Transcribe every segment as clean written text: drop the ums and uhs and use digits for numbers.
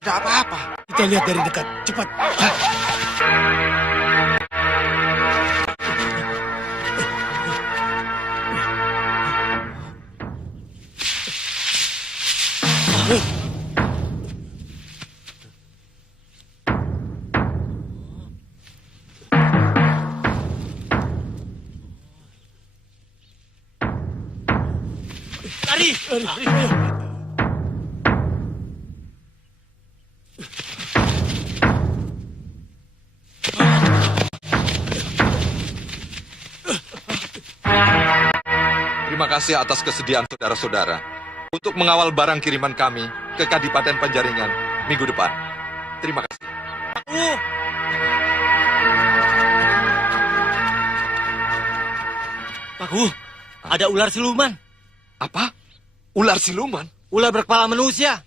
Tidak apa-apa. Kita lihat dari dekat. Cepat. Lari. Terima kasih atas kesediaan saudara-saudara untuk mengawal barang kiriman kami ke Kadipaten Penjaringan minggu depan. Terima kasih. Paku, ada ular siluman. Apa? Ular siluman? Ular berkepala manusia.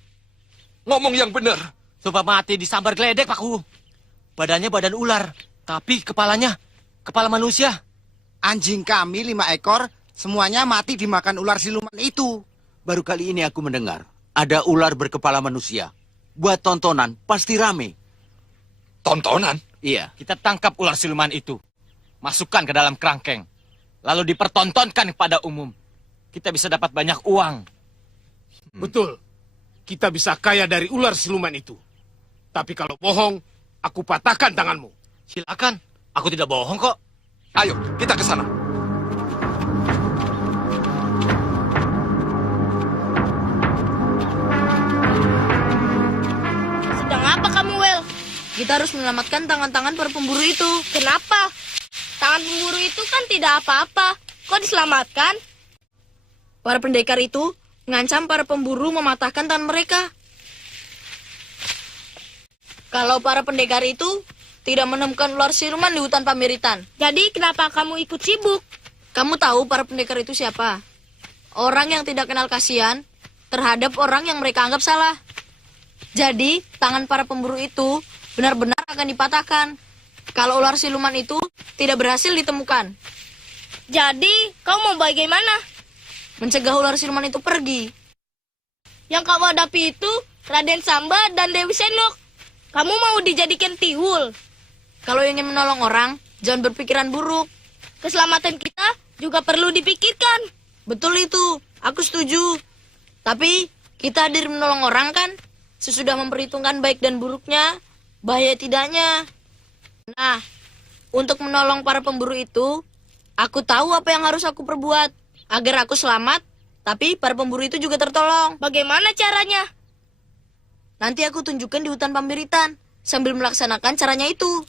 Ngomong yang benar. Supaya mati disambar geledek, Paku. Badannya badan ular, tapi kepalanya kepala manusia. Anjing kami 5 ekor, semuanya mati dimakan ular siluman itu. Baru kali ini aku mendengar ada ular berkepala manusia. Buat tontonan pasti rame. Tontonan? Iya. Kita tangkap ular siluman itu. Masukkan ke dalam kerangkeng. Lalu dipertontonkan kepada umum. Kita bisa dapat banyak uang. Betul. Kita bisa kaya dari ular siluman itu. Tapi kalau bohong, aku patahkan tanganmu. Silakan. Aku tidak bohong kok. Ayo, kita ke sana. Sedang apa kamu, Wel? Kita harus menyelamatkan tangan-tangan para pemburu itu. Kenapa? Tangan pemburu itu kan tidak apa-apa. Kok diselamatkan? Para pendekar itu mengancam para pemburu mematahkan tangan mereka. Kalau para pendekar itu tidak menemukan ular siluman di hutan Pamiritan. Jadi kenapa kamu ikut sibuk? Kamu tahu para pendekar itu siapa? Orang yang tidak kenal kasihan terhadap orang yang mereka anggap salah. Jadi tangan para pemburu itu benar-benar akan dipatahkan kalau ular siluman itu tidak berhasil ditemukan. Jadi kau mau bagaimana? Mencegah ular siluman itu pergi. Yang kamu hadapi itu Raden Samba dan Dewi Sendok. Kamu mau dijadikan tiwul. Kalau ingin menolong orang, jangan berpikiran buruk. Keselamatan kita juga perlu dipikirkan. Betul itu, aku setuju. Tapi kita hadir menolong orang kan, sesudah memperhitungkan baik dan buruknya, bahaya tidaknya. Nah, untuk menolong para pemburu itu, aku tahu apa yang harus aku perbuat agar aku selamat, tapi para pemburu itu juga tertolong. Bagaimana caranya? Nanti aku tunjukkan di hutan Pamiritan sambil melaksanakan caranya itu.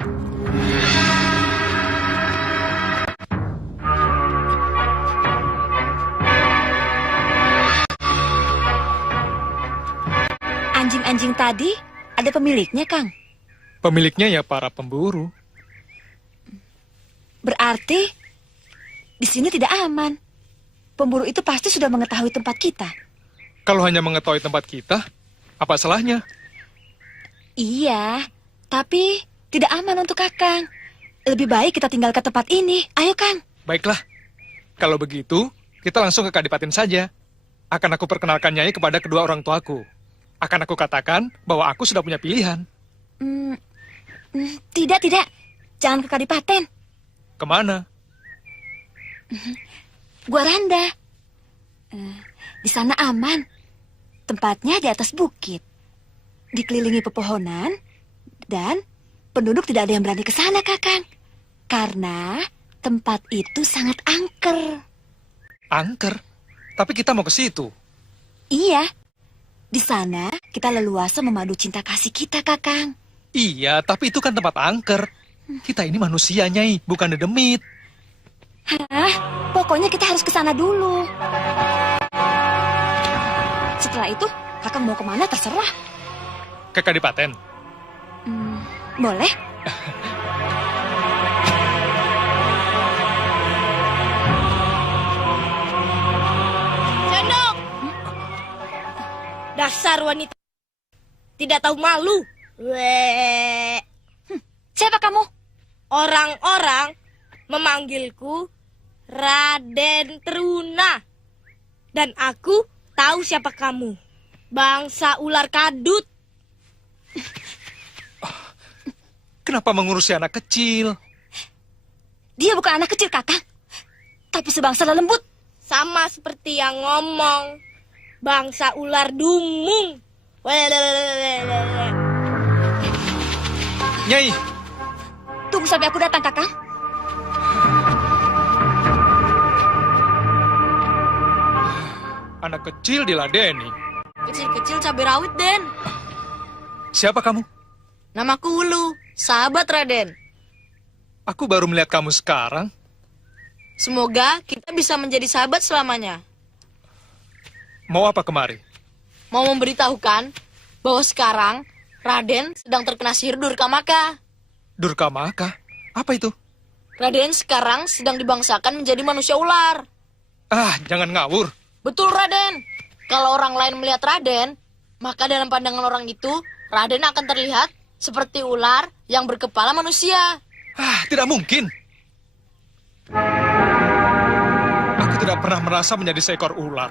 Anjing-anjing tadi ada pemiliknya, Kang? Pemiliknya ya para pemburu. Berarti di sini tidak aman. Pemburu itu pasti sudah mengetahui tempat kita. Kalau hanya mengetahui tempat kita, apa salahnya? Iya, tapi tidak aman untuk Kakang. Lebih baik kita tinggal ke tempat ini. Ayo, Kang. Baiklah. Kalau begitu, kita langsung ke Kadipaten saja. Akan aku perkenalkan Nyai kepada kedua orang tuaku. Akan aku katakan bahwa aku sudah punya pilihan. Tidak. Jangan ke Kadipaten. Kemana? Gua Randa. Di sana aman. Tempatnya di atas bukit. Dikelilingi pepohonan. Dan penduduk tidak ada yang berani ke sana, Kakang. Karena tempat itu sangat angker. Angker? Tapi kita mau ke situ. Iya. Di sana kita leluasa memadu cinta kasih kita, Kakang. Iya, tapi itu kan tempat angker. Kita ini manusia, Nyai, bukan dedemit. Hah? Pokoknya kita harus ke sana dulu. Setelah itu, Kakang mau kemana terserah. Ke Kadipaten. Boleh? Sendok! Dasar wanita tidak tahu malu. Siapa kamu? Orang-orang memanggilku Raden Teruna. Dan aku tahu siapa kamu. Bangsa ular kadut. kenapa mengurusi anak kecil? Dia bukan anak kecil, Kakang. Tapi sebangsa lembut. Sama seperti yang ngomong. Bangsa ular dumung. Nyai, Tunggu sampai aku datang, Kakang. anak kecil diladeni. Kecil-kecil cabai rawit, Den. Siapa kamu? Namaku Wulu, sahabat Raden. Aku baru melihat kamu sekarang. Semoga kita bisa menjadi sahabat selamanya. Mau apa kemari? Mau memberitahukan bahwa sekarang Raden sedang terkena sihir Durkamaka. Durkamaka? Apa itu? Raden sekarang sedang dibangsakan menjadi manusia ular. Ah, jangan ngawur. Betul, Raden. Kalau orang lain melihat Raden, maka dalam pandangan orang itu, Raden akan terlihat seperti ular yang berkepala manusia. Ah, tidak mungkin. Aku tidak pernah merasa menjadi seekor ular.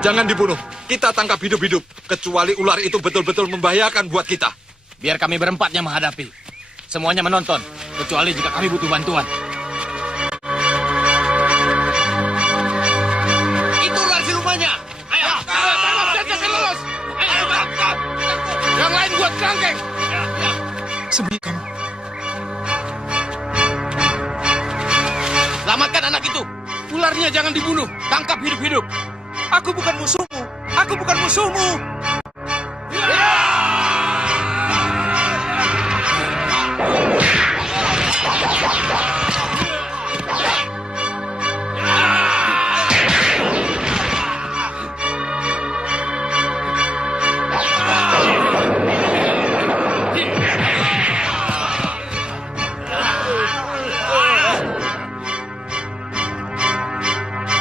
Jangan dibunuh. Kita tangkap hidup-hidup. Kecuali ular itu betul-betul membahayakan buat kita. Biar kami berempat yang menghadapi. Semuanya menonton, kecuali jika kami butuh bantuan. Itu ular silumannya. Ayo, Terus. Yang lain buat kerangkeng. Sembunyi kamu. Selamatkan anak itu. Ularnya jangan dibunuh. Tangkap hidup-hidup. Aku bukan musuhmu. Aku bukan musuhmu.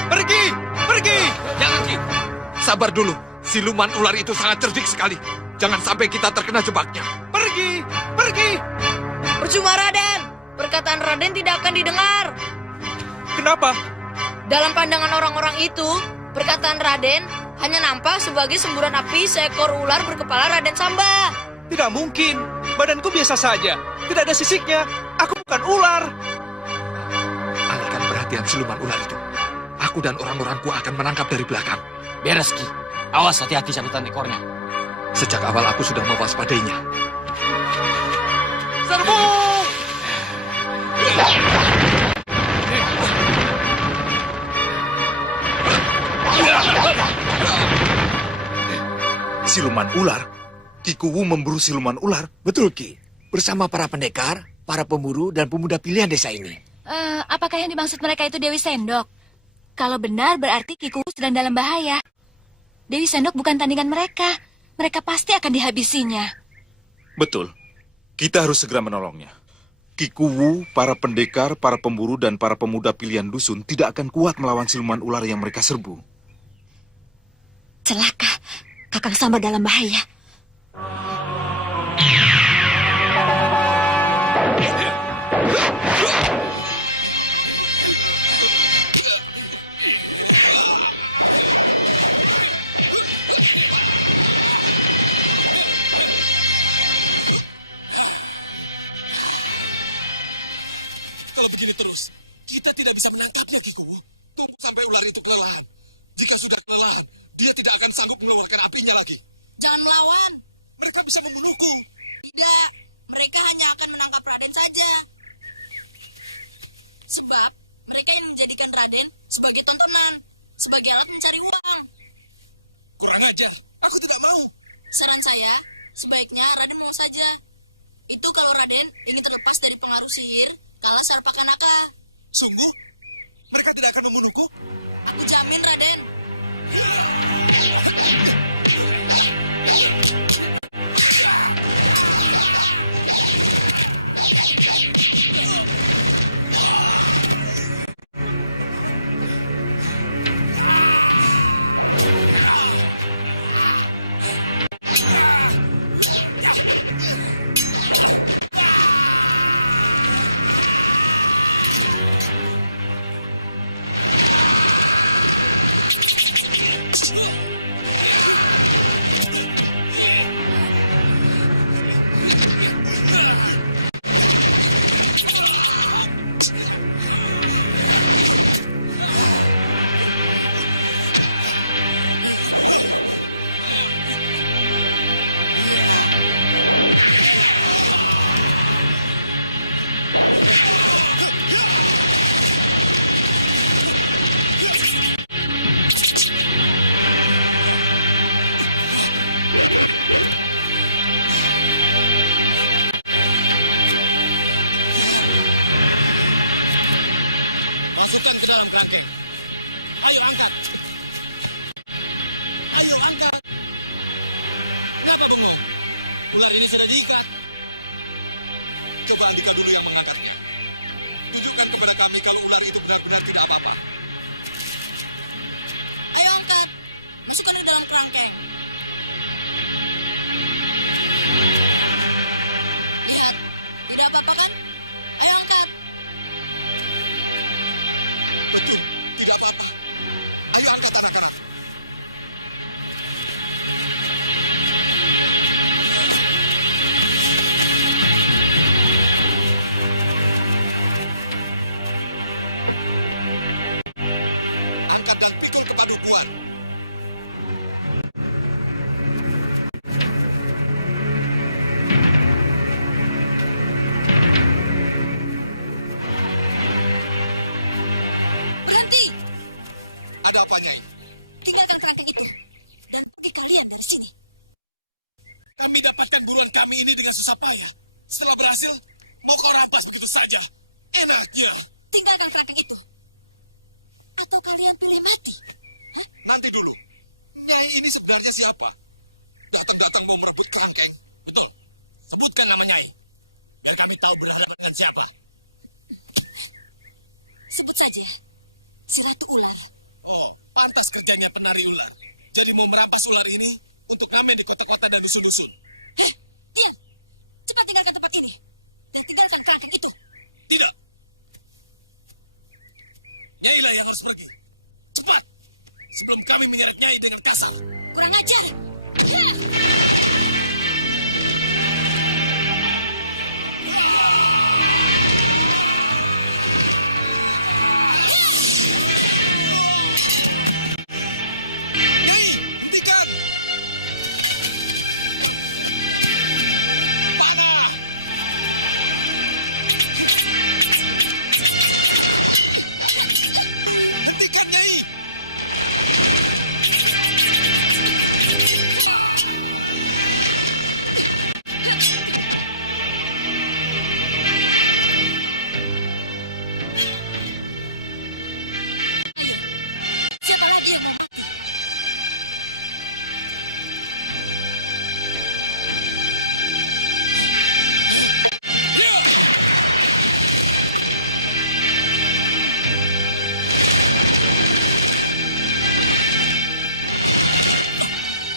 Pergi! Pergi! Jangan, Ki. Sabar dulu. Siluman ular itu sangat cerdik sekali. Jangan sampai kita terkena jebaknya. Pergi! Pergi! Percuma, Raden. Perkataan Raden tidak akan didengar. Kenapa? Dalam pandangan orang-orang itu, perkataan Raden hanya nampak sebagai semburan api seekor ular berkepala Raden Samba. Tidak mungkin. Badanku biasa saja. Tidak ada sisiknya. Aku bukan ular. Alihkan perhatian siluman ular itu. Aku dan orang-orangku akan menangkap dari belakang. Beres, Ki. Awas, hati-hati sabutan ekornya. Sejak awal aku sudah mewaspadainya. Serbu! Siluman ular? Ki Kuwu memburu siluman ular? Betul, Ki. Bersama para pendekar, para pemburu, dan pemuda pilihan desa ini. Apakah yang dimaksud mereka itu Dewi Sendok? Kalau benar, berarti Ki Kuwu sedang dalam bahaya. Dewi Sendok bukan tandingan mereka. Mereka pasti akan dihabisinya. Betul. Kita harus segera menolongnya. Ki Kuwu, para pendekar, para pemburu, dan para pemuda pilihan dusun tidak akan kuat melawan siluman ular yang mereka serbu. Celaka. Kakang Samba dalam bahaya. Kalau begini terus, kita tidak bisa menangkapnya, Ki Kuwu. Tunggu sampai ular itu kelelahan. Jika sudah kelelahan, dia tidak akan sanggup mengeluarkan apinya lagi. Jangan melawan. Mereka bisa membunuhku. Tidak, mereka hanya akan menangkap Raden saja. Sebab mereka ingin menjadikan Raden sebagai tontonan, sebagai alat mencari uang. Kurang ajar, aku tidak mau. Saran saya, sebaiknya Raden mau saja. Itu kalau Raden ingin terlepas dari pengaruh sihir, kalah Sarpakanaka. Sungguh? Mereka tidak akan membunuhku? Aku jamin, Raden. ular ini sudah diikat. Coba Andika dulu yang mengangkatnya. Tunjukkan kepada kami kalau ular itu benar-benar tidak apa-apa. Ayo angkat. Masukkan di dalam kerangkeng. Lihat, tidak apa-apa kan? Ayo angkat. Betul, tidak apa-apa. Ayo angkat anak-anak. Angkat dan pikul ke padukuan. Berhenti! Ada apa, Nyai? Tinggalkan kerangkeng itu. Dan pergi kalian dari sini. Kami dapatkan buruan kami ini dengan susah payah. Setelah berhasil, mau kau rampas begitu saja. Enaknya. Tinggalkan kerangkeng itu. Atau kalian pilih mati. Nanti dulu. Nyai ini sebenarnya siapa? Datang-datang mau merebut kerangkeng. Betul. Sebutkan nama Nyai. Biar kami tahu berhadapan dengan siapa. Sebut saja. Silatu Ular. Oh, pantas kerjanya penari ular. Jadi mau merampas ular ini untuk ramai di kota-kota dan dusun-dusun. Diam. Cepat tinggalkan tempat ini. Dan tinggalkan kerangkeng itu. Tidak. Nyai lah yang harus pergi. Cepat. Sebelum kami menyerang Nyai dengan kasar. Kurang ajar. Hentikan. Panah. Hentikan, Nyai. Siapa lagi yang mau?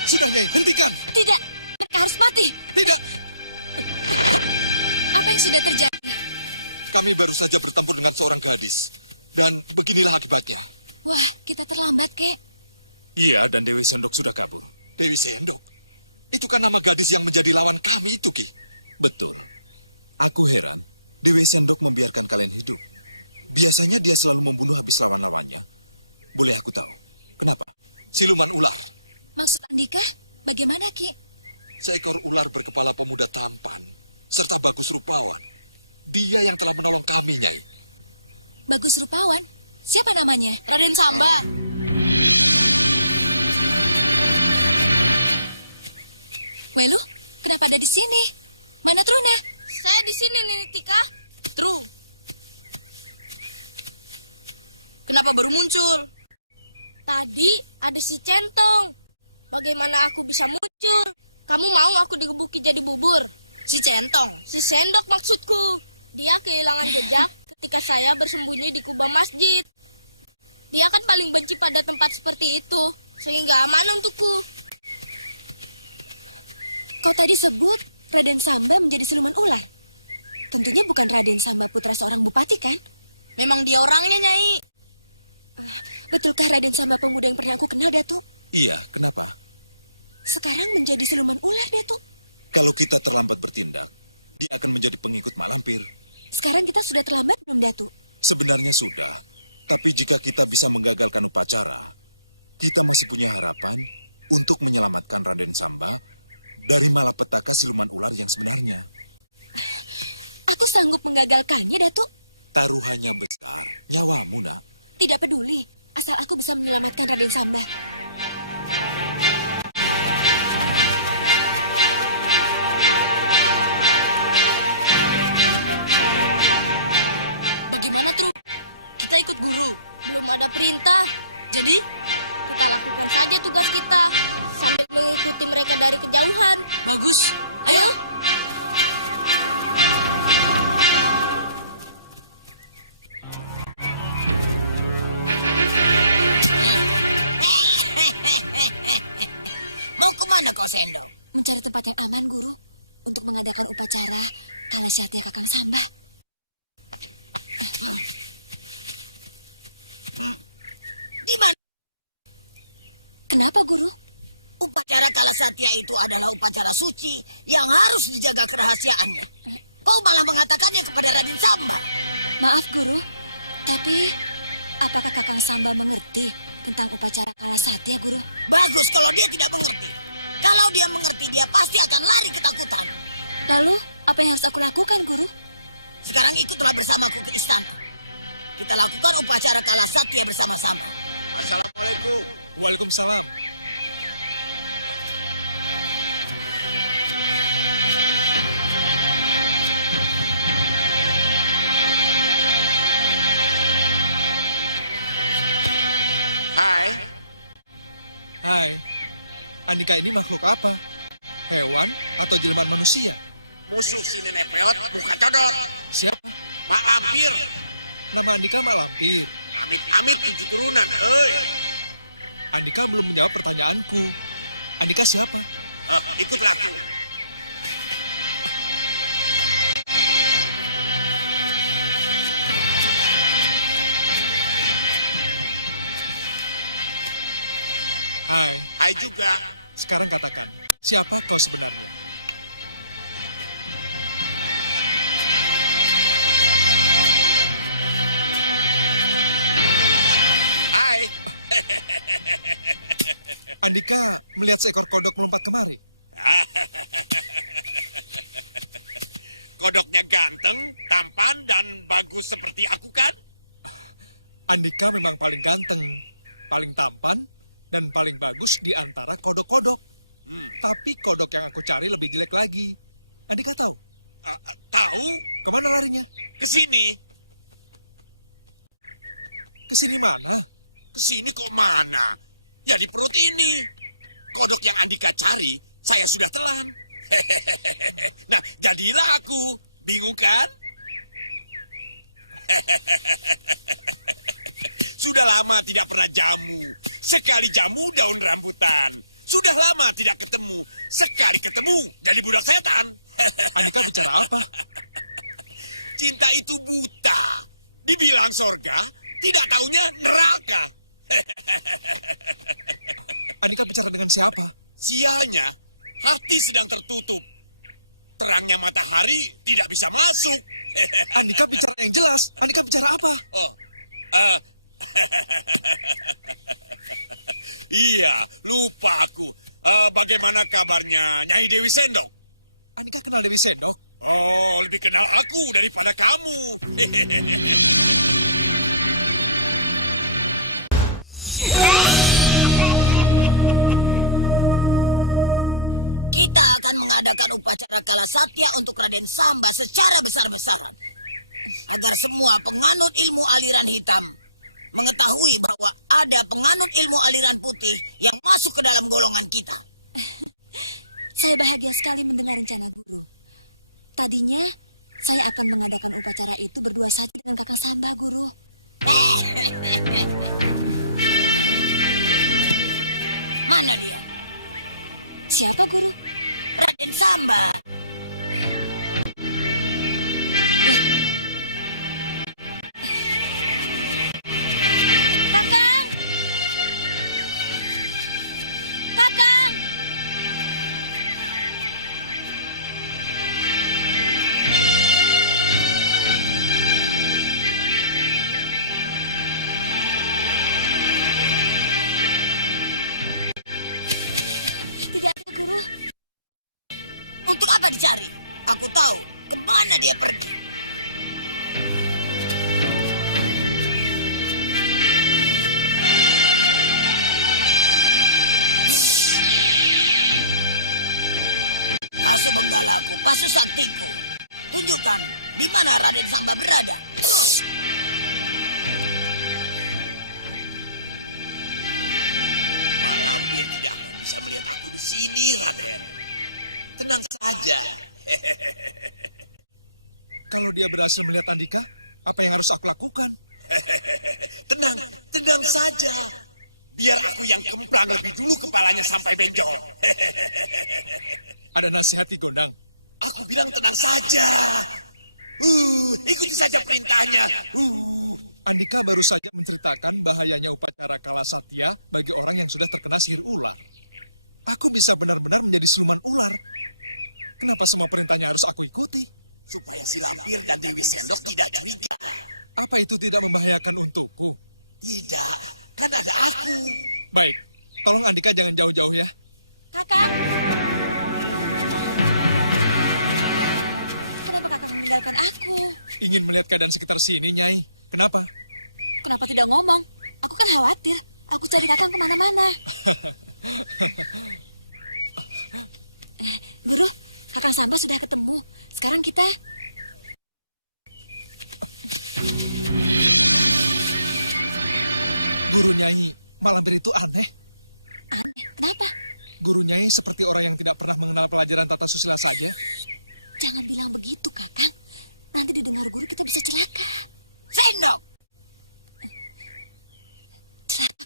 Sudah, Nyai. Hentikan. Tidak. Mereka harus mati. Tidak. Apa yang sudah terjadi? Kami baru saja bertemu dengan seorang gadis. Dan beginilah akibatnya. Wah, kita terlambat, Ki. Iya, dan Dewi Sendok sudah kabur. Dewi Sendok? Itu kan nama gadis yang menjadi lawan kami itu, Ki. Betul. Aku heran. Dewi Sendok membiarkan kalian hidup. Biasanya dia selalu membunuh habis lawan-lawannya. Boleh aku tahu? Kenapa? Siluman ular. Maksud Andika, bagaimana, Ki? Seekor ular berkepala pemuda tampan. Serta bagus rupawan. Dia yang telah menolong kami, Nyai. Bagus Rupawan. Siapa namanya? Raden Samba. Welu, kenapa ada di sini? Mana Truna? Saya di sini, Nenek Tika. Tru. Kenapa baru muncul? Tadi ada si Centong. Bagaimana aku bisa muncul? Kamu mau aku digebukin jadi bubur? Si Centong? Si Sendok maksudku. Dia kehilangan jejak ketika saya bersembunyi di kubah masjid. Dia kan paling benci pada tempat seperti itu, sehingga aman untukku. Kau tadi sebut Raden Samba menjadi siluman ular. Tentunya bukan Raden Samba putra seorang bupati, kan? Memang dia orangnya, Nyai. Betulkah Raden Samba pemuda yang pernah aku kenal, Datuk? Iya, kenapa? Sekarang menjadi siluman ular, Datuk. Kalau kita terlambat bertindak, dia akan menjadi pengikut Malampir. Sekarang kita sudah terlambat, belum, Datuk? Sebenarnya sudah. Tapi jika kita bisa menggagalkan upacara, kita masih punya harapan untuk menyelamatkan Raden Samba dari malapetaka siluman ular yang sebenarnya. Aku sanggup menggagalkannya, Datuk. Taruhan yang besar, nyawamu. Tidak peduli, asal aku bisa menyelamatkan Raden Samba. Ayo, nonton Siluman Manusia. Siapa? Pak Amir. Nama Andika Malampir. Amir itu turunan. Andika belum menjawab pertanyaanku. Andika siapa? Aku ikutlah. Sekarang katakan, siapa kau sebenarnya? Hai. Andika melihat seekor kodok melompat kemari. Kodoknya ganteng, tampan, dan bagus seperti aku kan? Andika memang paling ganteng, paling tampan, dan paling bagus di antara kodok-kodok. Tapi kodok yang aku cari lebih jelek lagi. Andika tahu? Tahu? Kemana larinya? Ke sini. Ke sini mana? Ke sini kemana? Ya di perut ini. Kodok yang Andika cari, saya sudah telan. Nah, jadilah aku. Bingung kan? Sudah lama tidak pernah jamu. Sekali jamu daun rambutan. Sudah lama tidak ketemu. Sekali ketemu kali budak setan. Apa? Cinta itu buta. Dibilang surga, tidak taunya neraka. Andika bicara dengan siapa? Sianya. Hati sedang tertutup. Terangnya matahari tidak bisa masuk. Andika bicara yang jelas. Andika bicara apa? Iya, lupa aku. Bagaimana kabarnya Nyai Dewi Sendok? Andika kenal Dewi Sendok? Oh, lebih kenal aku daripada kamu. Kita akan mengadakan upacara kala satya untuk Raden Samba secara besar-besaran. Agar semua pemanut ilmu aliran hitam mengetahui bahwa ada pemanut ilmu aliran putih yang masuk ke dalam golongan kita. Saya bahagia sekali mendengar rencana Guru. Tadinya, saya akan mengadakan upacara itu berdua saja dengan kakak saya, Mbak Guru. Mana dia? Siapa, Guru? Raden Samba. Untuk apa dicari? Aku tahu kemana dia pergi. Masuk saktiku. Tunjukkan di mana Raden Samba berada. Tenang saja. Kalau dia berhasil melihat Andika, apa yang harus aku lakukan? Tenang saja. Biar aku yang membelakangi dulu kepalanya sampai bengkok. Ada nasihat di Gondang. Aku bilang tenang saja. Ikut saja perintahnya. Andika baru saja menceritakan bahayanya upacara kala satya bagi orang yang sudah terkena sihir ular. Aku bisa benar-benar menjadi siluman ular. Kenapa semua perintahnya harus aku ikuti? Supaya sihir dan Dewi Sendok tidak diminta. Apa itu tidak membahayakan untukku? Tidak, kan ada aku. Baik, tolong Andika jangan jauh-jauh ya. Ingin melihat keadaan sekitar sini, Nyai. Kenapa? Kenapa tidak ngomong? Aku kan khawatir. Aku cari kakak kemana-mana. Guru, kakak Samba sudah ketemu. Sekarang kita... Guru Nyai, malam hari itu aneh. Kenapa? Guru Nyai seperti orang yang tidak pernah mengenal pelajaran tata susila saja. Jangan bilang begitu, Kakak. Nanti didengar guru kita bisa celaka. Seno!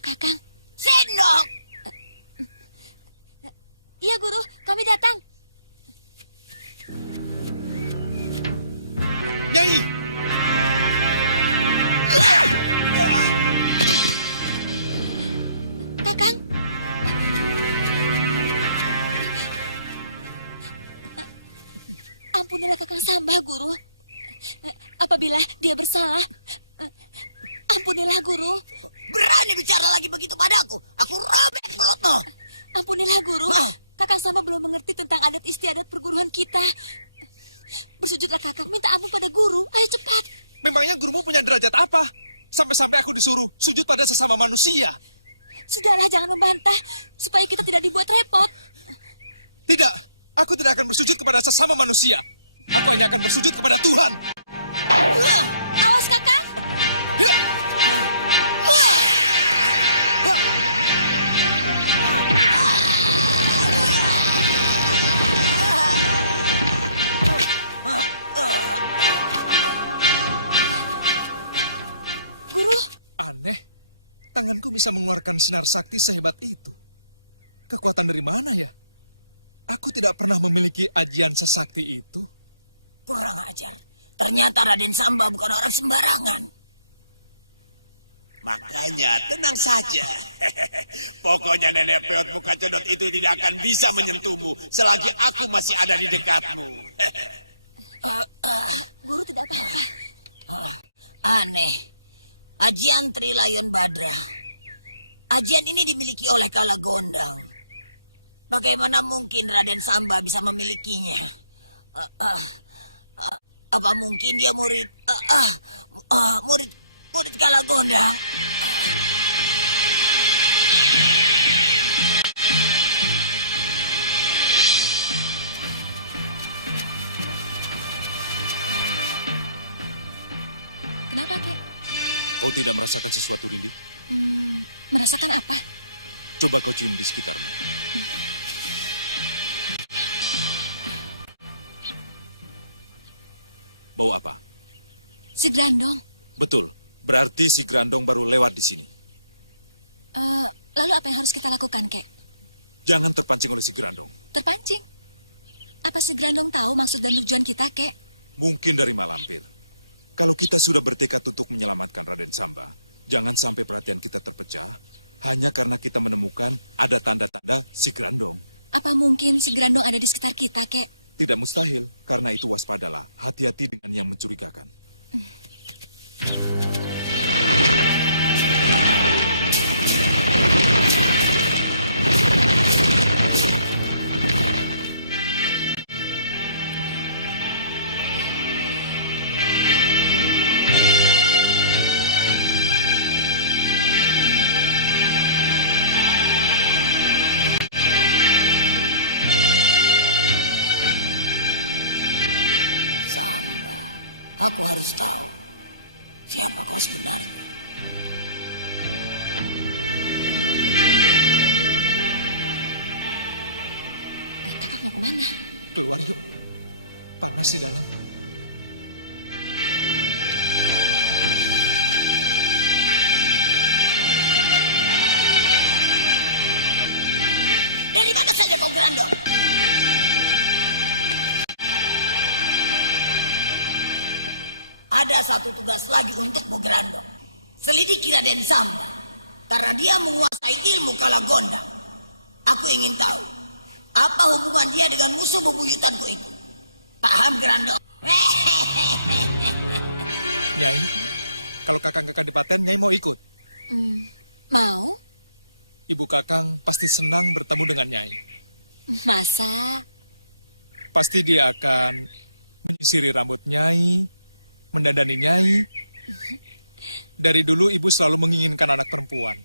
Kakak, Seno! Iya, Guru. Kami datang. Ampunilah Kakak Samba, Guru. Apabila dia bersalah, ampunilah Guru. Berani bicara lagi begitu padaku. Aku robek loto. Ampunilah Guru. Kakak Samba belum mengerti tentang adat istiadat perguruan kita. Bersujudlah Kakak, minta ampun pada Guru. Ayo cepat. Memangnya gurumu punya derajat apa? Sampai-sampai aku disuruh sujud pada sesama manusia. Sudahlah, jangan membantah. Supaya kita tidak dibuat repot. Tidak, aku tidak akan bersujud kepada sesama manusia. Aku hanya akan bersujud kepada Tuhan. Awas, Kakak. Aneh, tanganku bisa mengeluarkan sinar sakti sehebat itu. Kekuatan dari mana ya? Aku tidak pernah memiliki ajian sesakti itu. Kurang ajar. Ternyata Raden Samba bukan orang sembarangan. Makanya tenang saja. Pokoknya nenek Pion bukan cedot itu tidak akan bisa menyentuhmu selagi aku masih ada di dekat. Guru tidak boleh. Aneh. Ajian Trilayan Badra. Ajian ini dimiliki oleh Kalagonda. Bagaimana mungkin Raden Samba bisa memilikinya? Apa mungkin dia murid Kalagonda? Merasakan apa? Coba kau cium di sini. Bau apa? Si Grandong. Betul. Berarti si Grandong baru lewat di sini. Lalu apa yang harus kita lakukan, Kek? Jangan terpancing oleh si Grandong. Terpancing? Apa si Grandong tahu maksud dan tujuan kita, Kek? Mungkin dari Malampir. Kalau kita sudah bertekad untuk menyelamatkan Raden Samba, jangan sampai perhatian kita terpecah. Hanya karena kita menemukan ada tanda-tanda si Grandong. Apa mungkin si Grandong ada di sekitar kita, Kek? Tidak mustahil. Karena itu waspadalah. Hati-hati dengan yang mencurigakan. Ada satu tugas lagi untuk Grandong. Selidiki Raden Samba. Karena dia menguasai ilmu Kalagonda. Aku ingin tahu apa hubungan dia dengan musuh bebuyutanku itu. Paham, Grandong? Kalau kakak-kakak di Banten, Nyai mau ikut. Mau? Ibu kakang pasti senang bertemu dengan Nyai. Masa? Pasti dia akan menyisiri rambut Nyai, mendandani Nyai. Dari dulu ibu selalu menginginkan anak perempuan.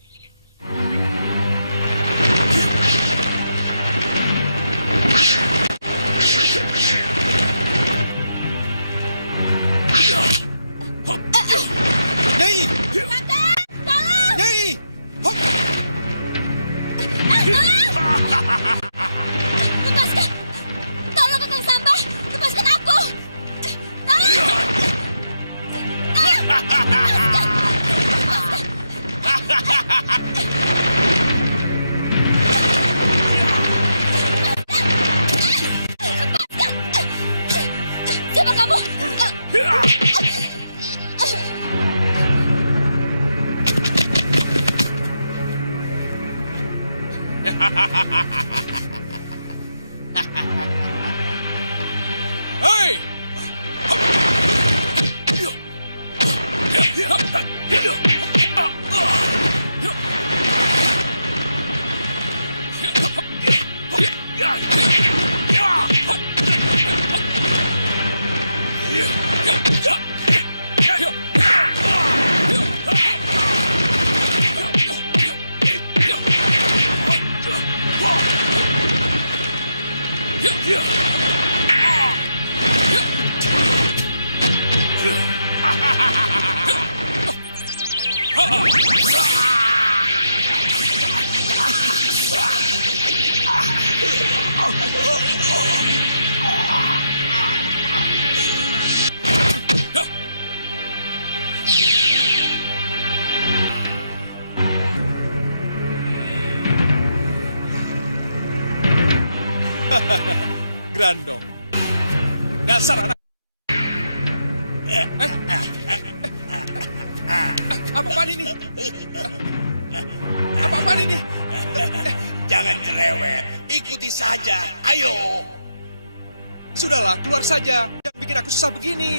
keluar saja. Jangan bikin aku susah begini.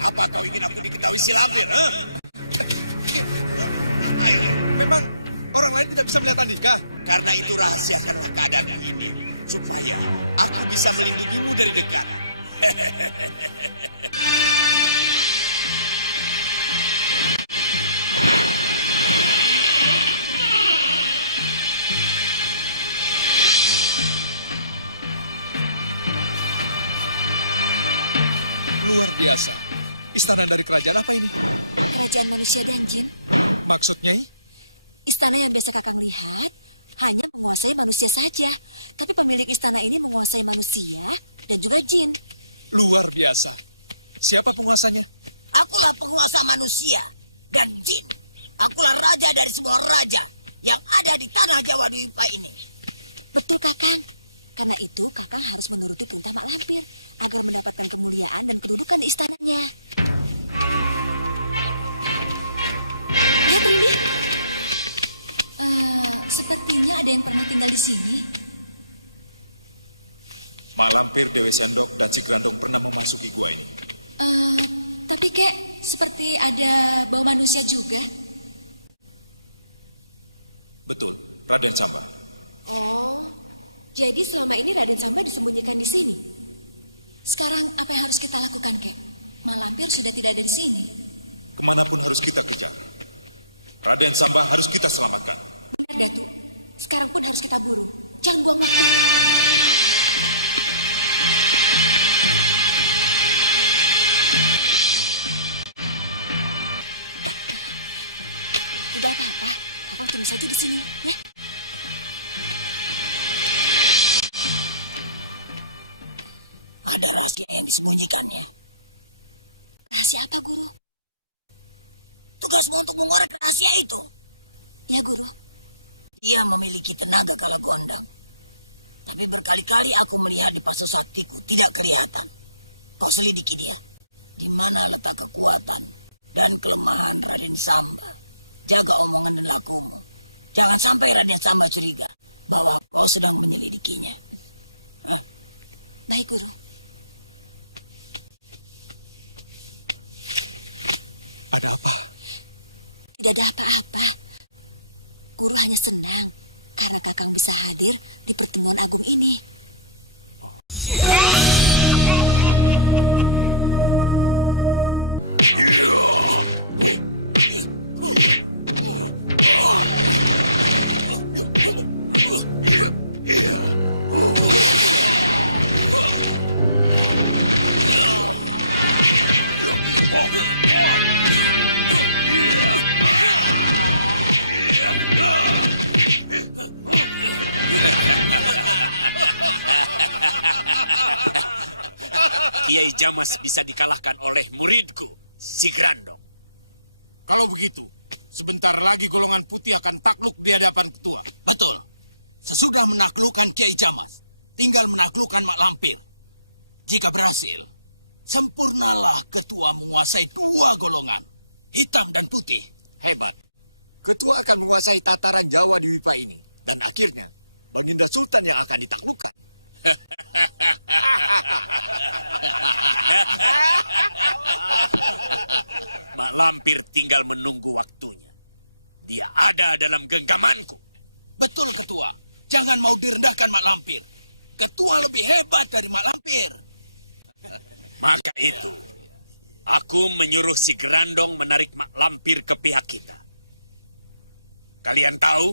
Apa kau ingin aku diketahui siapnya? Memang orang lain tidak bisa melihat nikah karena itu rahasia yang berbeda dengan ini. Sebenarnya aku bisa melindungimu dari dekat. Luar biasa. Istana dari kerajaan apa ini? Kerajaan manusia dan jin. Maksudnya? Istana yang biasa kakak lihat hanya menguasai manusia saja. Tapi pemilik istana ini menguasai manusia dan juga jin. Luar biasa. Siapa penguasanya? Akulah penguasa manusia dan jin. Akulah raja dari semua raja yang ada di tanah Jawa Dwipa ini. Betul kakak. Karena itu kakak harus menuruti perintah Malampir agar mendapatkan kemuliaan dan kedudukan di istananya. Sepertinya ada yang pernah tinggal di sini. Malampir, Dewi Sendok, dan si Grandong pernah menulis gua ini. Tapi kayak seperti ada bau manusia juga. Betul, Raden Samba. Jadi selama ini Raden Samba disembunyikan di sini. Sekarang apa yang harus kita lakukan, Kek? Malampir sudah tidak ada di sini. Kemanapun harus kita kerja. Raden Samba harus kita selamatkan. Benar, Datuk. Sekarang pun harus kita buru. Jangan buang ada rahasia yang disembunyikannya. Rahasia apa, Guru? Tugasmu untuk mengeluarkan rahasia itu. Ya, Guru. Ia memiliki tenaga kala gondok. Tapi berkali-kali aku melihat di pasar saktiku tidak kelihatan. Kau selidiki dia. Di mana letak kekuatan dan kelemahan Raden Samba. Jaga omongan lelakumu. Jangan sampai Raden Samba curiga bahwa kau sedang menyelidikinya. Baik, Guru. Ada apa? Tidak ada apa-apa. Guru hanya senang karena Kakang bisa hadir di pertemuan agung ini. Kiai Jamas bisa dikalahkan oleh muridku, si Grandong. Kalau begitu, sebentar lagi golongan putih akan takluk di hadapan ketua. Betul. Sesudah menaklukkan Kiai Jamas, tinggal menaklukkan Mak Lampir. Jika berhasil, sempurnalah ketua menguasai dua golongan, hitam dan putih. Hebat. Ketua akan menguasai tataran Jawa di Wipa ini. Dan akhirnya, Baginda Sultan yang akan ditaklukkan. Mak Lampir tinggal menunggu waktunya. Dia ada dalam genggamanku. Betul, Ketua. Jangan mau direndahkan Mak Lampir. Ketua lebih hebat dari Mak Lampir. Maka itu, aku menyuruh si Grandong menarik Mak Lampir ke pihak kita. Kalian tahu,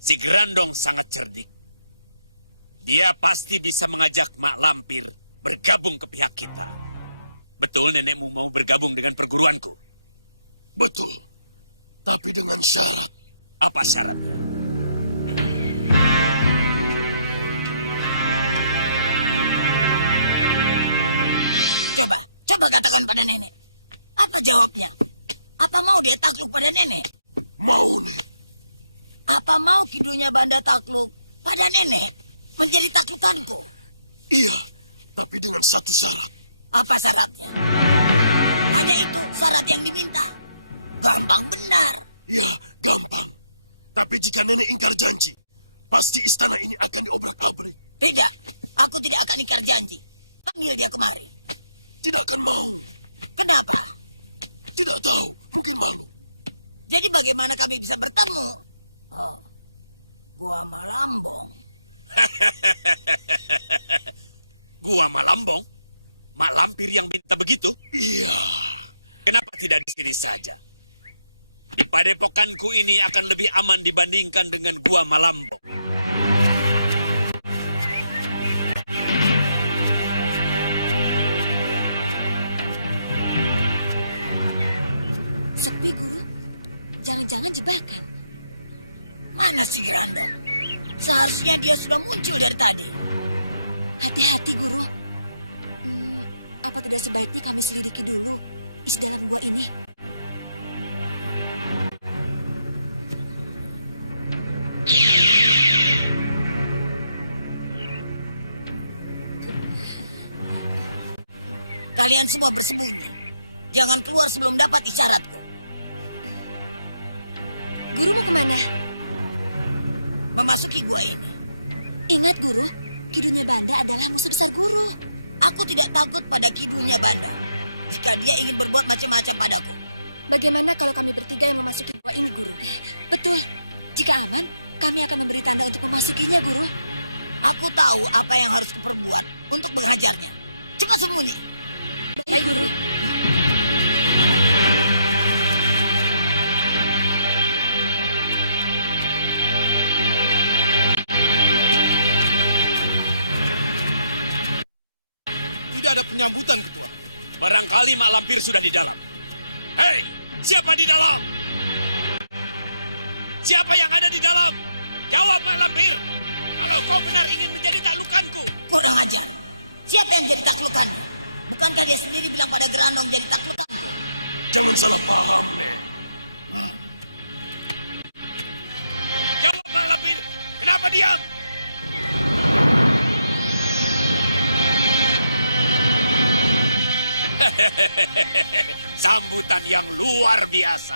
si Grandong sangat cerdik. Dia pasti bisa mengajak Mak Lampir bergabung ke pihak kita. Betul nenekmu mau bergabung dengan perguruanku? Betul. Tapi dengan syarat. Apa syaratnya? Coba katakan pada nenek. Apa jawabnya? Apa mau dia takluk pada nenek? Mau. Apa mau kidunya Banda takluk pada nenek? Menjadi taklukanku? Iya, tapi dengan satu syarat. Apa syaratnya? Hanya itu syarat yang diminta. Gampang benar. Iya, gampang. Tapi jika Hati-hati, Guru. Apa tidak sebaiknya kami selidiki dulu isi dalam gua ini? Kalian semua bersembunyi. Jangan keluar sebelum dapat isyaratku. Guru mau kemana? Memasuki gua ini. Ingat, Guru, Kidunya Banda adalah musuh besar Guru. Aku tidak takut pada Kidunya Banda. Jika dia ingin berbuat macam-macam padaku. Bagaimana kalau kami bertiga yang memasuki gua ini, Guru? Betul. Jika aman, kami akan memberi tanda untuk memasukinya, Guru. Aku tahu apa yang harus diperbuat untuk menghajarnya. Cepat sembunyi. Tidak ada pencabutan. Barangkali Mak Lampir sudah di dalam. Hei, siapa di dalam? Siapa yang ada di dalam? Jawab, Mak Lampir. Kalau kau benar ingin menjadi taklukanku. Kau dah ajar. Siapa yang menjadi taklukan? Bukankah dia sendiri bilang pada Geranong menjadi taklukan? Jangan sama. Jawab, Mak Lampir. Kenapa dia? Sambutan yang luar biasa.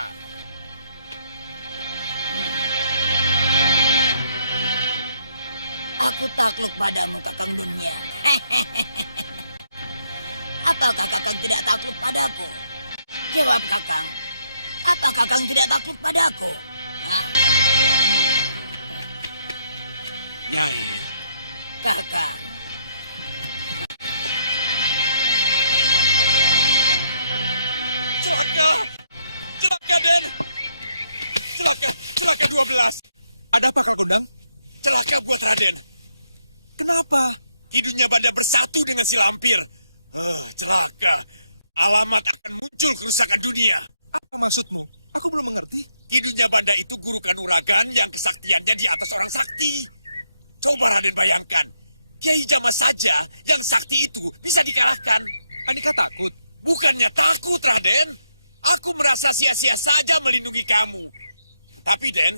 Aku takut padamu kekendungnya. Apakah kakak tidak takut padaku? Jawab kakak. Apa kakak tidak takut padaku? Kakak. Celaka, celaka 12. Ada apa, Kak Gundam? Celaka buat Raden. Kenapa? Kidunya Banda bersatu dengan si Lampir. Celaka. Alamat akan muncul kerusakan dunia. Apa maksudmu? Aku belum mengerti. Kidunya Banda itu guru kanuragan yang kesaktiannya di atas orang sakti. Coba Raden bayangkan. Kiai Jabat saja yang sakti itu bisa dikalahkan. Mereka takut. Bukannya takut, Raden. Aku merasa sia-sia saja melindungi kamu. Tapi, Den,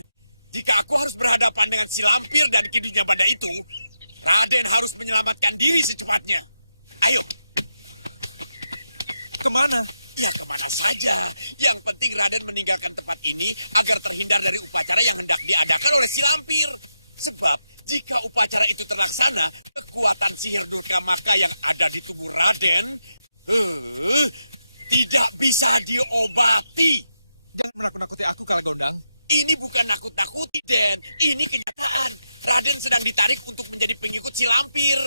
jika aku harus berhadapan dengan si Lampir dan Kidunya Banda itu, Raden harus menyelamatkan diri secepatnya. Ayo. Kemana? Ya, kemana saja. Yang penting Raden meninggalkan tempat ini agar terhindar dari upacara yang hendak diadakan oleh si Lampir. Sebab, jika upacara itu tengah sana, kekuatan sihir Durga Maka yang ada di tubuh Raden tidak bisa diobati. Jangan menakut-nakuti aku, Kak Gondang. Ini bukan nakut-nakuti, Den. Ini kenyataan. Raden sedang ditarik untuk menjadi pengikut si Lampir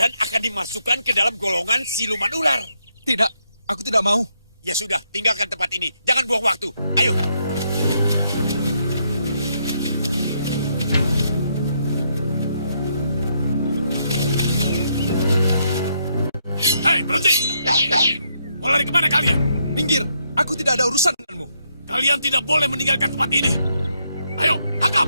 dan akan dimasukkan ke dalam golongan siluman ular. Tidak, aku tidak mau. Ya sudah, tinggalkan tempat ini. Jangan buang waktu. Ayo. Hai, Bajing. Berlari kemana kalian? Minggir, aku tidak ada urusan. Kalian tidak boleh meninggalkan tempat ini. Ayo, apa?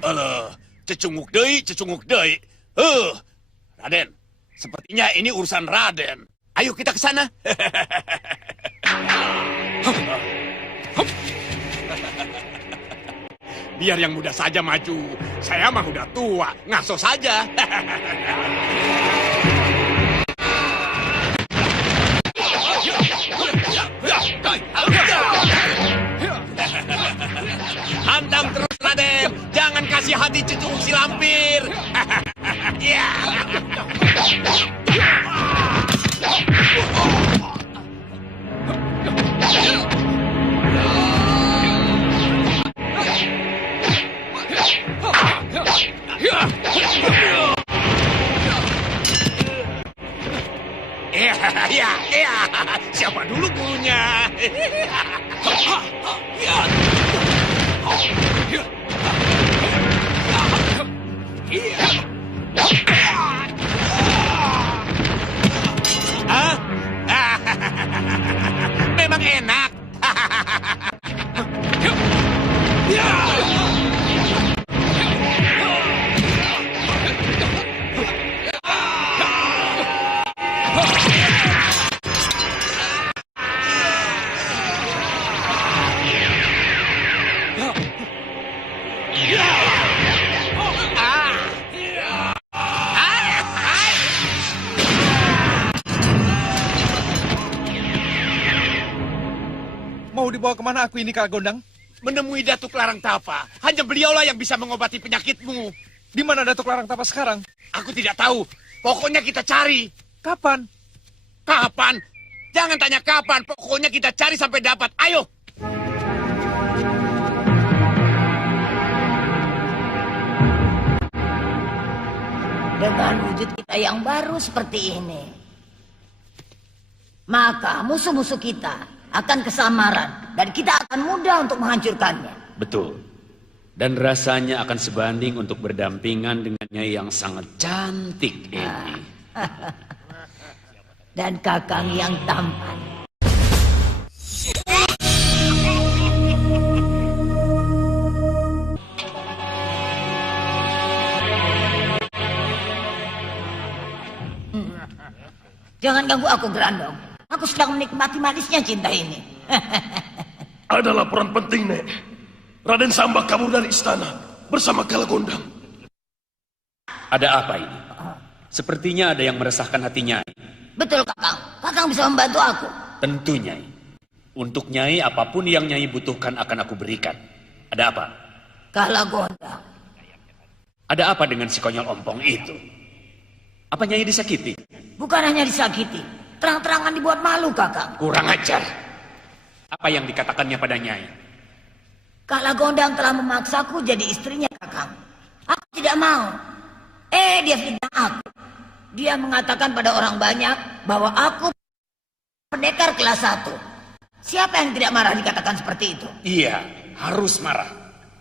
Alah, cecunguk deui. Raden, sepertinya ini urusan Raden. Ayo kita ke sana. Biar yang muda saja maju. Saya mah udah tua, ngaso saja. Hantam terus Raden. Jangan kasih hati cucuk si lampir. Ya. Ya, siapa dulu gurunya? Memang enak. Mau dibawa kemana aku ini, Kak Gondang? Menemui Datuk Larang Tapa. Hanya beliaulah yang bisa mengobati penyakitmu. Di mana Datuk Larang Tapa sekarang? Aku tidak tahu. Pokoknya kita cari. Kapan? Kapan? Jangan tanya kapan. Pokoknya kita cari sampai dapat. Ayo. Dengan wujud kita yang baru seperti ini, maka musuh-musuh kita akan kesamaran dan kita akan mudah untuk menghancurkannya. Betul. Dan rasanya akan sebanding untuk berdampingan dengan Nyai yang sangat cantik ini. Dan Kakang yang tampan. Jangan ganggu aku, Grandong. Aku sedang menikmati manisnya cinta ini. Ada laporan penting, Nek. Raden Samba kabur dari istana bersama Kalagondang. Ada apa ini? Sepertinya ada yang meresahkan hati Nyai. Betul, Kakang. Kakang bisa membantu aku. Tentu, Nyai. Untuk Nyai, apapun yang Nyai butuhkan akan aku berikan. Ada apa? Kalagondang. Ada apa dengan si konyol ompong itu? Apa Nyai disakiti? Bukan hanya disakiti. Terang-terangan dibuat malu, Kakang. Kurang ajar. Apa yang dikatakannya pada Nyai? Kalagondang telah memaksaku jadi istrinya, Kakang. Aku tidak mau. Dia fitnah aku. Dia mengatakan pada orang banyak bahwa aku pendekar kelas 1. Siapa yang tidak marah dikatakan seperti itu? Iya, harus marah.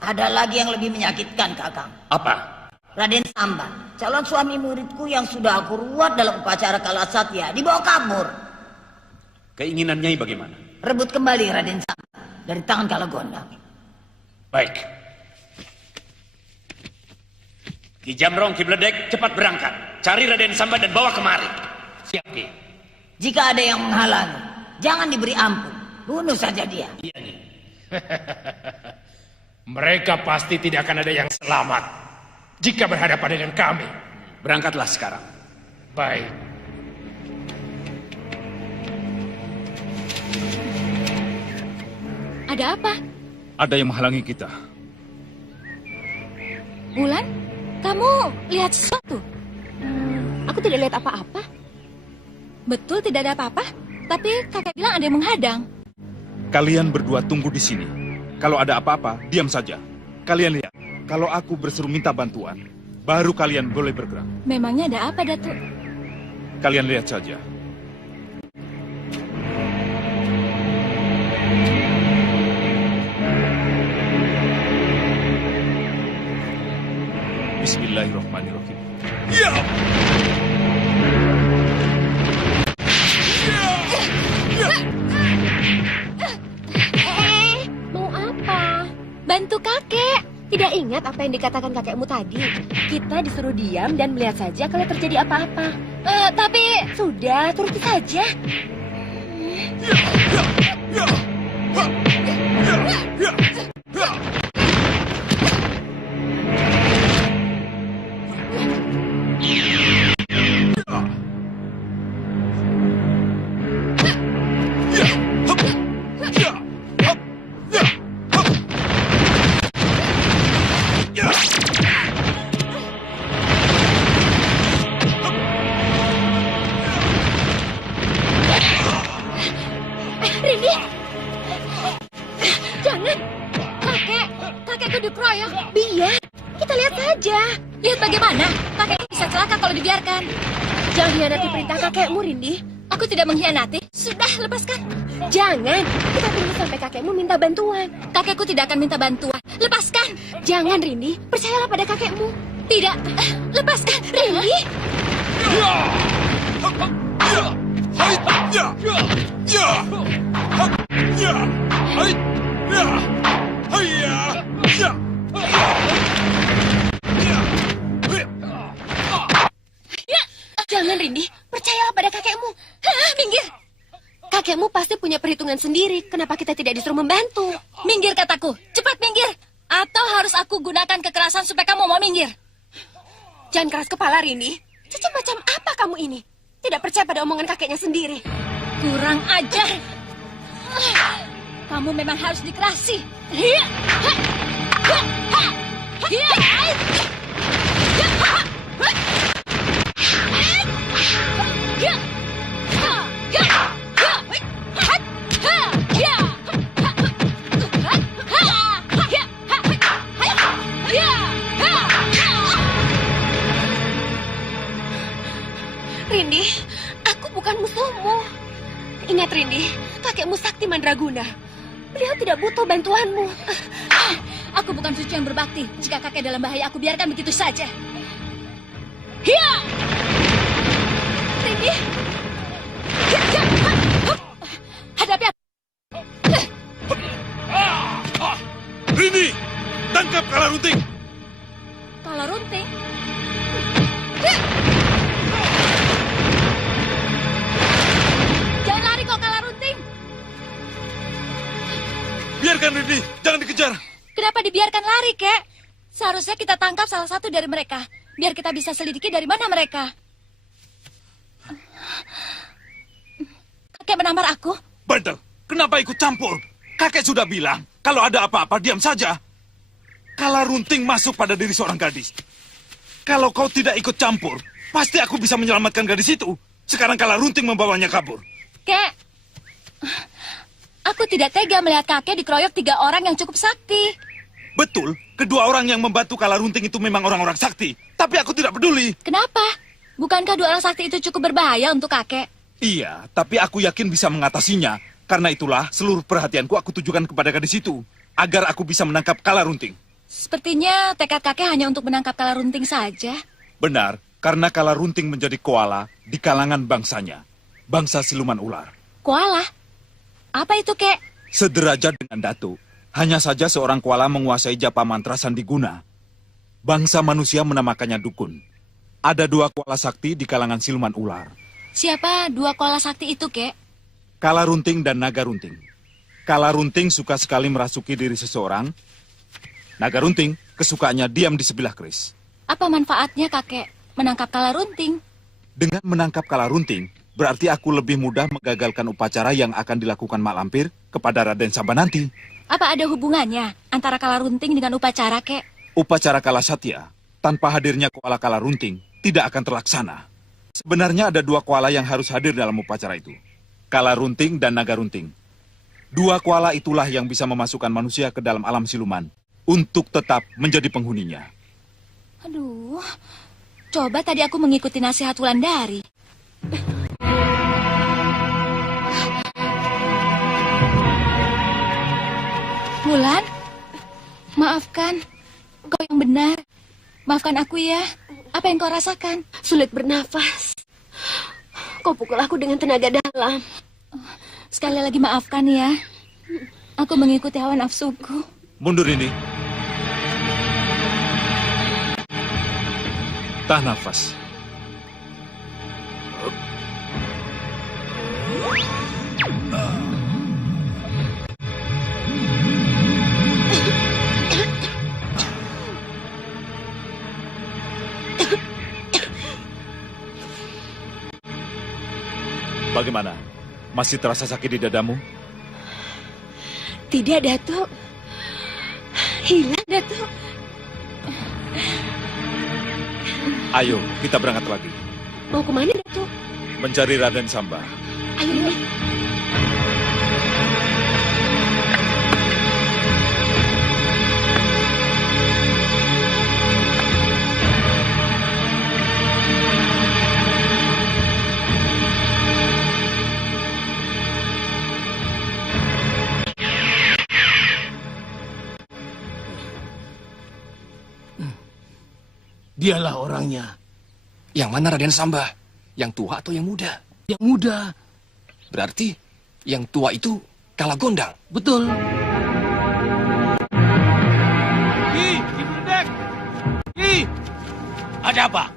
Ada lagi yang lebih menyakitkan, Kakang. Apa? Raden Samba, calon suami muridku yang sudah aku ruat dalam upacara Kalasatya, dibawa kabur. Keinginan Nyai bagaimana? Rebut kembali Raden Samba dari tangan Kalagondang. Baik. Ki Jamrong, Ki Bledek, cepat berangkat. Cari Raden Samba dan bawa kemari. Siap, Ki. Jika ada yang menghalangi, jangan diberi ampun. Bunuh saja dia. Iya, Nyai. Mereka pasti tidak akan ada yang selamat jika berhadapan dengan kami. Berangkatlah sekarang. Baik. Ada apa? Ada yang menghalangi kita. Bulan, kamu lihat sesuatu? Aku tidak lihat apa-apa. Betul tidak ada apa-apa, tapi kakak bilang ada yang menghadang. Kalian berdua tunggu di sini. Kalau ada apa-apa, diam saja. Kalian lihat, kalau aku berseru minta bantuan, baru kalian boleh bergerak. Memangnya ada apa, Datuk? Kalian lihat saja. Bismillahirrahmanirrahim. Ya! Mau apa? Bantu kakek. Tidak Tidak ingat apa yang dikatakan kakekmu tadi. Kita disuruh diam dan melihat saja kalau terjadi apa-apa. Tapi... Sudah, turuti saja. Rindi! Jangan! Kakekku dikeroyok. Biar, kita lihat saja. Lihat bagaimana? Kakekku bisa celaka kalau dibiarkan. Jangan hianati perintah kakekmu, Rindi. Aku tidak mengkhianati. Sudah, lepaskan. Jangan, kita tunggu sampai kakekmu minta bantuan. Kakekku tidak akan minta bantuan. Lepaskan. Jangan, Rindi. Percayalah pada kakekmu. Tidak. Lepaskan, Rindi. Jangan, Rindi. Percayalah pada kakekmu. Minggir. Kakekmu pasti punya perhitungan sendiri. Kenapa kita tidak disuruh membantu? Minggir, kataku. Cepat minggir. Atau harus aku gunakan kekerasan supaya kamu mau minggir? Jangan keras kepala, Rindi. Cucu macam apa kamu ini? Tidak percaya pada omongan kakeknya sendiri. Kurang ajar. Kamu memang harus dikerasi. Rindi, aku bukan musuhmu. Ingat, Rindi, kakekmu sakti mandraguna. Beliau tidak butuh bantuanmu. Aku bukan cucu yang berbakti. Jika kakek dalam bahaya, aku biarkan begitu saja. Rindi, hadapi aku. Rindi, tangkap Kalarunting. Kalarunting? Jangan lari kok, Kalarunting. Biarkan Rindi, jangan dikejar. Kenapa dibiarkan lari, Kek? Seharusnya kita tangkap salah satu dari mereka. Biar kita bisa selidiki dari mana mereka. Kakek menampar aku? Bandel, kenapa ikut campur? Kakek sudah bilang, kalau ada apa-apa, diam saja. Kalarunting masuk pada diri seorang gadis. Kalau kau tidak ikut campur, pasti aku bisa menyelamatkan gadis itu. Sekarang Kalarunting membawanya kabur. Kek, aku tidak tega melihat kakek dikeroyok 3 orang yang cukup sakti. Betul, kedua orang yang membantu Kalarunting itu memang orang-orang sakti. Tapi aku tidak peduli. Kenapa? Bukankah 2 orang sakti itu cukup berbahaya untuk kakek? Iya, tapi aku yakin bisa mengatasinya. Karena itulah seluruh perhatianku aku tujukan kepada gadis itu. Agar aku bisa menangkap Kalarunting. Sepertinya tekad kakek hanya untuk menangkap Kalarunting saja. Benar, karena Kalarunting menjadi koala di kalangan bangsanya. Bangsa siluman ular. Koala? Apa itu, Kek? Sederajat dengan Datuk. Hanya saja seorang koala menguasai japa mantra Sandiguna. Bangsa manusia menamakannya dukun. Ada 2 koala sakti di kalangan siluman ular. Siapa 2 koala sakti itu, Kek? Kalarunting dan Nagarunting. Kalarunting suka sekali merasuki diri seseorang. Nagarunting kesukaannya diam di sebelah keris. Apa manfaatnya kakek menangkap Kalarunting? Dengan menangkap Kalarunting, berarti aku lebih mudah menggagalkan upacara yang akan dilakukan Mak Lampir kepada Raden Samba nanti. Apa ada hubungannya antara Kalarunting dengan upacara, Kek? Upacara Kalasatya, tanpa hadirnya koala Kalarunting, tidak akan terlaksana. Sebenarnya ada 2 koala yang harus hadir dalam upacara itu. Kalarunting dan Nagarunting. 2 koala itulah yang bisa memasukkan manusia ke dalam alam siluman untuk tetap menjadi penghuninya. Aduh, coba tadi aku mengikuti nasihat Wulandari. Wulan, maafkan. Kau yang benar. Maafkan aku ya. Apa yang kau rasakan? Sulit bernafas. Kau pukul aku dengan tenaga dalam. Sekali lagi maafkan ya. Aku mengikuti hawa nafsuku. Mundur ini. Tahan nafas. Bagaimana? Masih terasa sakit di dadamu? Tidak, Datuk. Hilang, Datuk. Ayo, kita berangkat lagi. Mau kemana, Datuk? Mencari Raden Samba. Ayo, Nini. Dialah orangnya. Yang mana Raden Samba? Yang tua atau yang muda? Yang muda. Berarti yang tua itu Kalagondang. Betul. Ada apa?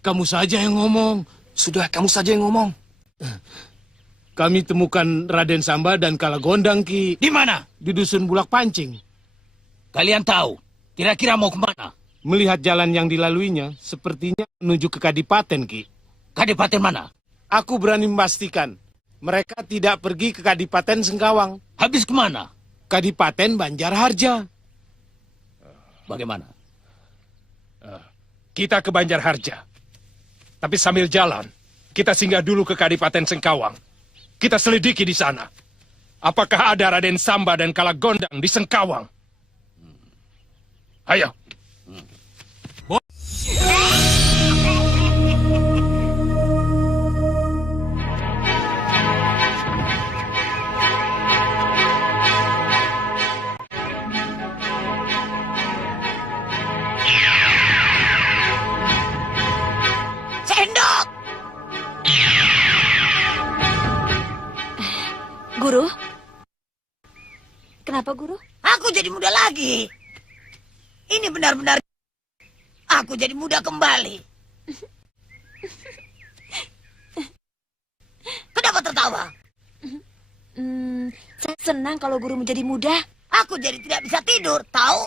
Kamu saja yang ngomong. Sudah, kamu saja yang ngomong. Kami temukan Raden Samba dan Kalagondang, Ki. Di mana? Di dusun Bulak Pancing. Kalian tahu kira-kira mau kemana? Melihat jalan yang dilaluinya, sepertinya menuju ke Kadipaten, Ki. Kadipaten mana? Aku berani memastikan, mereka tidak pergi ke Kadipaten Sengkawang. Habis kemana? Kadipaten Banjarharja. Bagaimana? Kita ke Banjarharja. Tapi sambil jalan, kita singgah dulu ke Kadipaten Sengkawang. Kita selidiki di sana. Apakah ada Raden Samba dan Kalagondang di Sengkawang? Ayo. Sendok! Guru? Kenapa, Guru? Aku jadi muda lagi. Ini benar-benar aku jadi muda kembali. Kenapa tertawa? Saya senang kalau Guru menjadi muda. Aku jadi tidak bisa tidur, tahu?